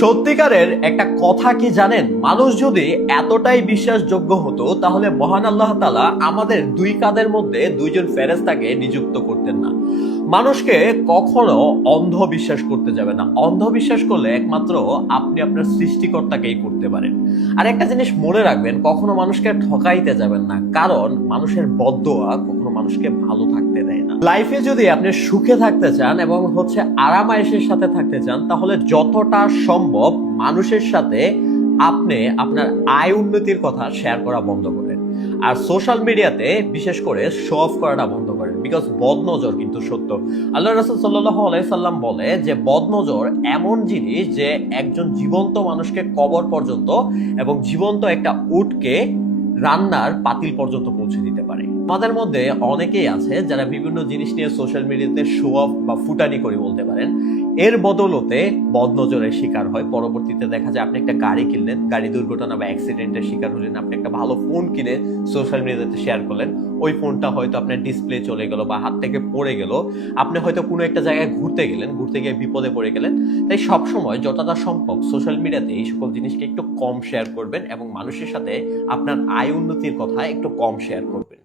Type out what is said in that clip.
সত্যিকারের একটা কথা কি জানেন, মানুষ যদি এতটাই বিশ্বাসযোগ্য হতো তাহলে মহান আল্লাহ তাআলা আমাদের দুই কাঁধের মধ্যে দুইজন ফেরেশতাকে নিযুক্ত করতেন না। মানুষকে কখনো অন্ধ বিশ্বাস করতে যাবে না। অন্ধ বিশ্বাস করলে একমাত্র আপনি আপনার সৃষ্টিকর্তাকেই করতে পারেন। আর একটা জিনিস মনে রাখবেন, কখনো মানুষকে ঠকাইতে যাবেন না, কারণ মানুষের বদদোয়া কখনো মানুষকে ভালো থাকতে দেয় না। লাইফে যদি আপনি সুখে থাকতে চান এবং আরাম আয়েশের সাথে থাকতে চান, তাহলে যতটা সম্ভব মানুষের সাথে আপনি আপনার আয় উন্নতির কথা শেয়ার করা বন্ধ করেন। আর সোশ্যাল মিডিয়াতে বিশেষ করে শো অফ করাটা বন্ধ করেন, বিকজ বদনজর কিন্তু সত্য। আল্লাহ রাসূল সাল্লাল্লাহু আলাইহি সাল্লাম বলে যে বদনজর এমন জিনিস যে একজন জীবন্ত মানুষকে কবর পর্যন্ত এবং জীবন্ত একটা উটকে রান্নার পাতিল পর্যন্ত পৌঁছে দিতে পারে। আমাদের মধ্যে অনেকেই আছে যারা বিভিন্ন জিনিস নিয়ে সোশ্যাল মিডিয়াতে শো অফ বা ফুটানি করে বলতে পারেন, এর বদলতে বদনজরের শিকার হয়। পরবর্তীতে দেখা যায় আপনি একটা গাড়ি কিনলেন, গাড়ি দুর্ঘটনা বা অ্যাক্সিডেন্টের শিকার হলেন, আপনি একটা ভালো ফোন কিনে সোশ্যাল মিডিয়াতে শেয়ার করলেন, ওই ফোনটা হয়তো আপনার ডিসপ্লে চলে গেল বা হাত থেকে পড়ে গেল, আপনি হয়তো কোনো একটা জায়গায় ঘুরতে গেলেন, ঘুরতে গিয়ে বিপদে পড়ে গেলেন। তাই সবসময় যতটা সম্ভব সোশ্যাল মিডিয়াতে এই সকল জিনিসকে একটু কম শেয়ার করবেন এবং মানুষের সাথে আপনার আয় উন্নতির কথা একটু কম শেয়ার করবেন।